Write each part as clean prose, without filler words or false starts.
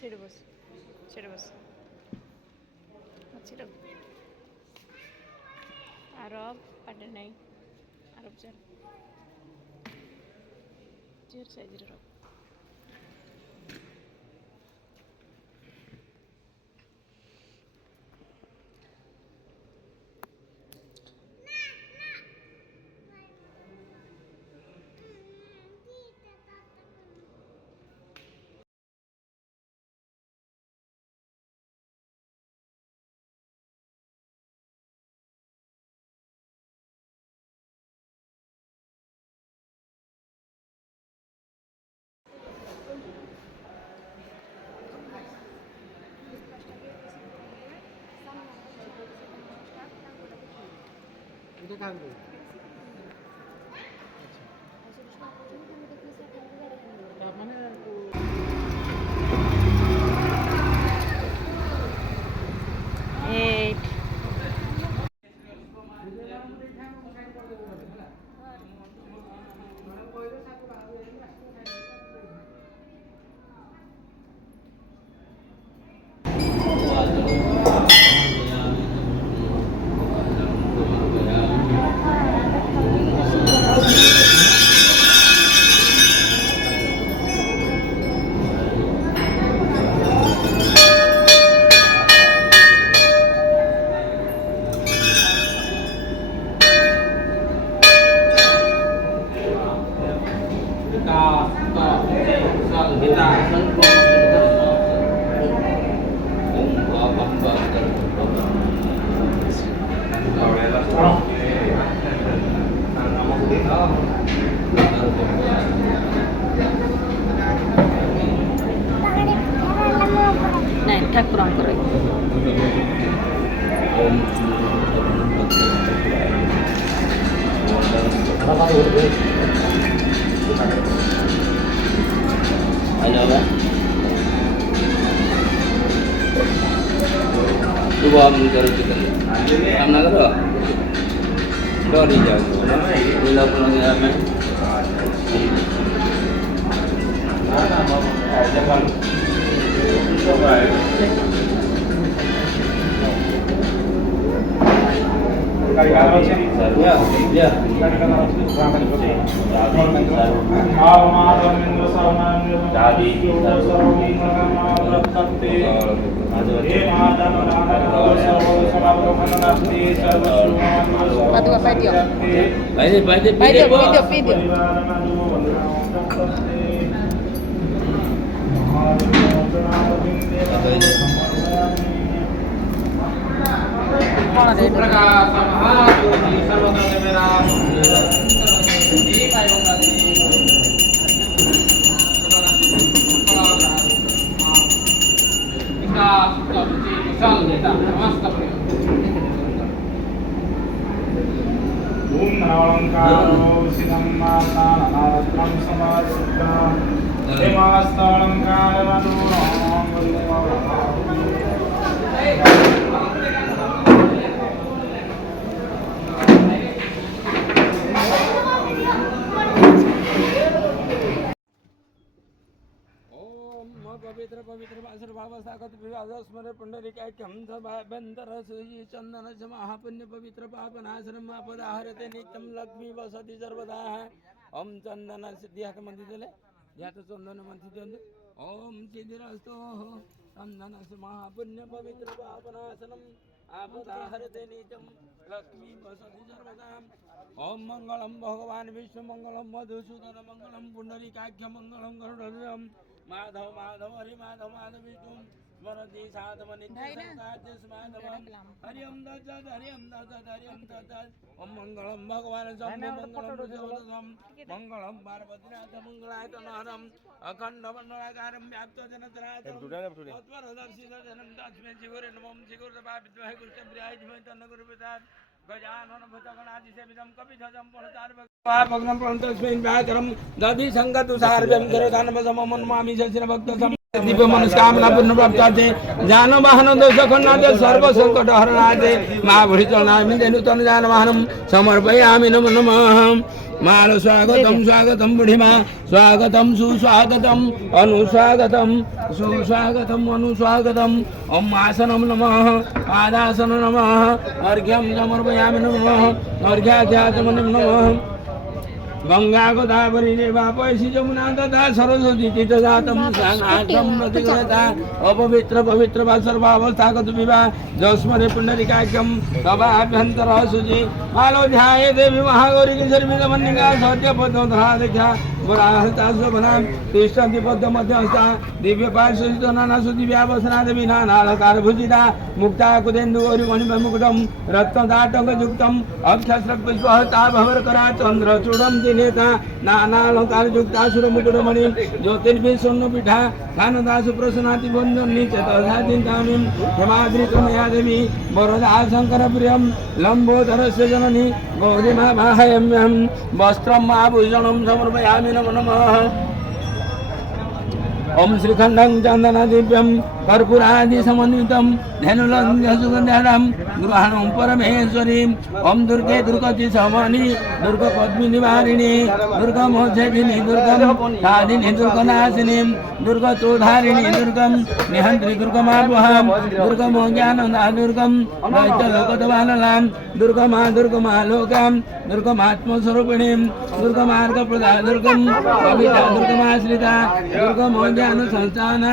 ছেড়ে বস, ছেড়ে বস। ছিল আরব পাটে নাই, আরব চাল জোর সাইজের আরব। এটা থাকবে। তার মানে এইট ନାଇଁ ଠାକୁରଙ୍କର Dua mencari kita. Kamu nak apa? Dari jauh. Bila pulang ke mana? Jangan. Ya, ya. Padu apa dia? Video. पवित्र पवित्र वासर भाव सागत विवाद स्मर पुंडरीकाख्यम सभाभ्यंतर सुयी चंदन महापुण्य पवित्र पापनाश्रम पदाहरते नित्यम लक्ष्मी वसति सर्वदा है ओम चंदन सिद्धिया के मंदिर दिले या तो चंदन मंदिर दिले ओम सिद्धिरस्तो चंदन महापुण्य पवित्र पापनाश्रम आपदाहरते नित्यम लक्ष्मी वसति सर्वदा ओम मंगलम भगवान विष्णु मंगलम मधुसूदन मंगलम पुंडरीकाख्य मंगलम गरुड़ध्वजम माधव माधव हरि माधव माधव विष्णु स्मरति साधव नित्य माधवम हरि ओम दत्त हरि ओम दत्त ओम मंगलम भगवान शंभु मंगलम बुद्धवदम मंगलम पार्वतीनाथ मंगलायतनहरम अखंड मंडलाकारं व्याप्त जनतरायतम तत्वरदर्शितजनं तस्मै शिवरे नमः शिवोर्दभा विद्महे गुरुचन्द्राय धीमहि तन्नो गुरुप्रसाद गजानन भुजगणादिसेवितं कपिध्वजं पुनतार्भग्नं प्रणतस्मै व्याकरं दधि संगतुषार्व्यं गरुडानवसममन्मामि शशिनभक्तसं दीपमनस्कामना पूर्णप्राप्तार्थे जानवाहन दोषखण्डादे सर्वसङ्कटहरणार्थे महाभूरिचरणामिन्दे नूतन जानवाहनं समर्पयामि नमो नमः माल स्वागतम स्वागतम बुढ़िमा स्वागतम सुस्वागतम अनुस्वागतम सुस्वागतम अनुस्वागतम ओम आसनम नमः पादासन नमः अर्घ्यम समर्पयामि नमः अर्घ्याध्यात्मनिं नमः गंगा गोदावरी रेवापयसी जमुना तथा सरस्वती तीर्थजातम स्नानार्थम प्रतिगृहता अपवित्र पवित्र वा सर्वावस्थागत विवाह जस्मरे पुंडरीकाख्यम तवाभ्यंतर शुचि मालो ध्याये देवी महागौरी किशोरमिदमन्निका सत्यपद्मधरालेख्या गुराहताशोभनां तिष्ठन्ति पद्मध्यस्था दिव्यपार्श्वसित नानासु दिव्यावसना देवी नानालकारभुजिता मुक्ता कुदेन्दुगौरी मणिममुकुटं रत्नदाटकयुक्तम् अक्षस्रपुष्पहस्ता भवरकरा चन्द्रचूडं दिनेता नानालङ्कारयुक्ता सुरमुकुटमणि ज्योतिर्भिः स्वर्णपीठा कानदासु प्रसन्नाति बन्धन्नि चतुर्धादिन्तामिं प्रमाद्रितमया देवी वरदा शङ्करप्रियं लम्बोदरस्य जननी गौरीमा माहयम्यहं वस्त्रम् आभूषणं समर्पयामि नमो नमः ओम श्रीखंडं चंदन दिव्यं कर्पूरादि समन्वितं धेनुलंघ्यसुगन्धारं गृहाणं परमेश्वरीं ओम दुर्गे दुर्गति समानि दुर्ग पद्मिनी निवारिणी दुर्गा मोक्षदिनी दुर्गं साधिनी दुर्गनाशिनीं दुर्गतोधारिणी दुर्गं निहंत्री दुर्गमावहं दुर्गमो ज्ञानदा दुर्गं दैत्यलोकदवानलां दुर्गमा लोकां दुर्गमात्मस्वरूपिणीं दुर्गमार्गप्रदा दुर्गं कविता दुर्गमाश्रिता दुर्गमो ज्ञान संस्थान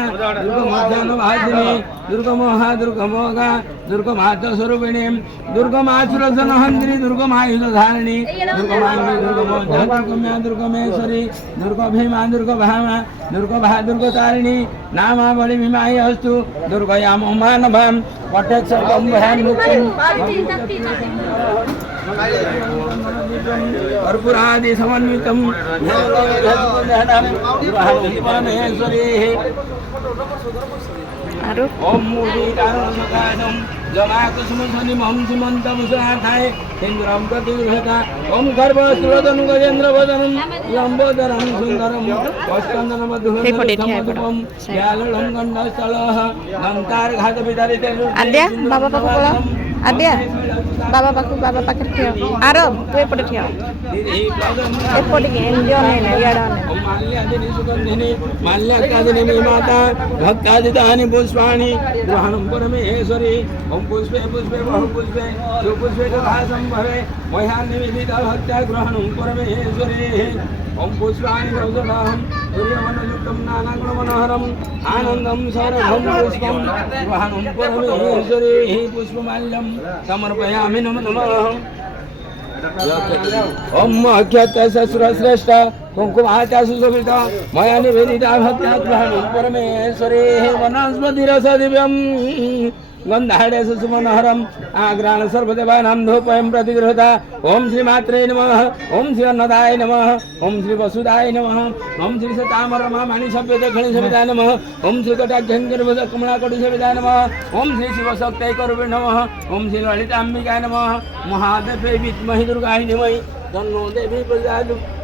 दुर्गमोज्ञानवासिनी दुर्गमोहा दुर्गमोगा दुर्गमात्मस्वरूपिणी दुर्गमासुरसनहन्त्री दुर्गमायुधधारिणी दुर्गमांगी दुर्गमोजा दुर्गम्या दुर्गमेश्वरी दुर्गभीमा दुर्गभामा दुर्गभा दुर्गतारिणी नामावली भीमाय अस्तु दुर्गयाम मानवां पठेत्सर्वं भयान्मुक्तिं कर्पूरादि समन्वितं ओम मूर्तिकारणसकाशं जमाकुसुमसनिमं सुमन्तमुसरार्थाय इन्द्रं प्रतिगृहता ओम गर्भस्फुरदनु गजेन्द्रवदनं लम्बोदरं सुन्दरं वस्कन्दनमधुरं श्याललं गण्डस्थलः लङ्कारघातविदारिते आद्या बाबा पाखु पळा आद्या बाबा पाखु ठियो आरब तू एपटे ठियो एपटे के एन्जॉय नहीं याडा ओम माल्यादिनी सुगन्धिनी माल्याकादिनी माता भक्तादितानि पुष्पाणि ग्रहणं परमेश्वरी ओम पुष्पे पुष्पे बहुपुष्पे सुपुष्पे तथा संभवे मह्या निवेदिता भक्त्या ग्रहणं परमेश्वरी ओम पुष्पाणि गौरवं सूर्यमनयुक्तं नानागुणमनोहरम् आनन्दं सर्वं पुष्पं ग्रहणं परमेश्वरी पुष्पमाल्यं समर्पयामि नमो नमः ओम अख्यात ससुरश्रेष्ठ कुंकुमाचा सुशोभित मया निवेदिता भक्त्या ग्रहणं परमेश्वरी वनस्पतिरसदिव्यं गन्धाढ्य सुमनोहरम् आग्राण सर्वदेवानां धूपयं प्रतिगृहता ओम श्री मात्रे नमः ओम श्री अन्नदाय नमः ओम श्री वसुदाय नमः ओम श्री सतामरमाणि सभ्यदक्षिणी सविता नमः ओम श्री कटाक्षङ्करभुज कमलाकटु सविता नमः ओम श्री शिवशक्तैकरूपिणे नमः ओम श्री ललिताम्बिकाय नमः महादेवे विद्महे दुर्गाय धीमहि तन्नो देवी प्रचोदयात्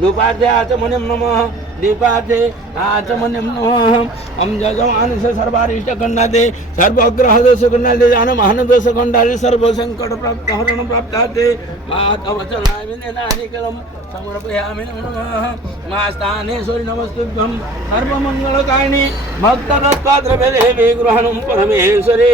धूपार्थे आचमनीं नमः दीपार्थे आचमनीं नमः हम जजमान से सर्वारिष्टखण्डाते सर्वग्रहदोषखण्डाते जानमहानदोषखण्डाते सर्वसङ्कट प्राप्त हरण प्राप्ताते मातवचनाय विनेनानिकलं समर्पयामि नमः मास्तानेश्वरि नमस्तुभ्यं सर्वमङ्गलकारिणि भक्ततत्त्वाद्रव्यदेवी गृहणं परमेश्वरी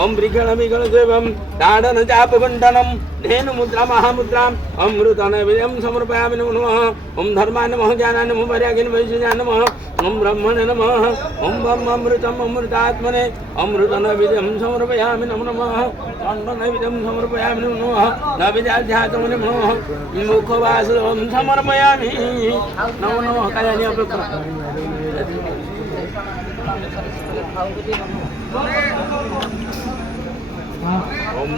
ओम वृषणविगणसेवं ताडनचापबण्डनं धेनुमुद्रा महामुद्राम् अमृतनैवेद्यं समर्पयामि नमः ओम धर्माय नमः ज्ञानाय नमः वैराग्याय वैशुज्याय नमः ओम ब्रह्मणे नमः ओम ब्रह्मामृतम् अमृतात्मने अमृतनैवेद्यं समर्पयामि नमः चण्डनैवेद्यं समर्पयामि नमः नैवेद्याध्यात्मने नमः मुखवासं समर्पयामि नमो नमः कल्याणी अपेक्षा ओम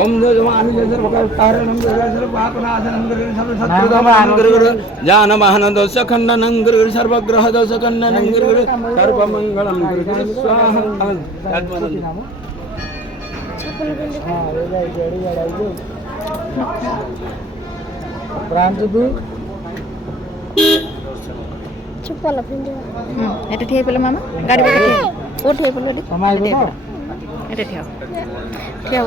ओम जजमान सर्वकारणं सर्वपापनाशनं सर्वशत्रुदमनं जानमहन दोषखण्डनं सर्वग्रह दोषखण्डनं सर्वमङ्गलं स्वाहा चुप्पल এটা ঠিয়ে পেলে মামা গাড়ি বেটা ও ঠিয়ে পেলে সময় গো এটা ঠিয়া ঠিয়া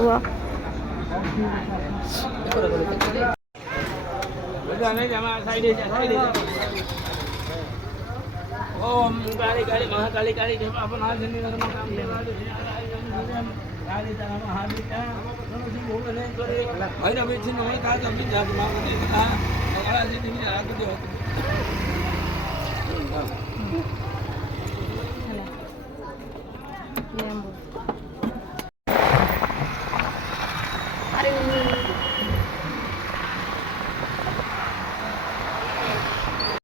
બધાને જ આમાં સાઈડે છે, સાઈડે છે. ઓમ કાળી કાળી મહાકાળી કાળી જપ આપના જની નરમ કામ દેવા દે કાળી તારા મહાવિતા નમઃ ભોગને કરે હરિ વિચિન હોય કા જમી જાત માં કરે આ કાળા જની આ કદે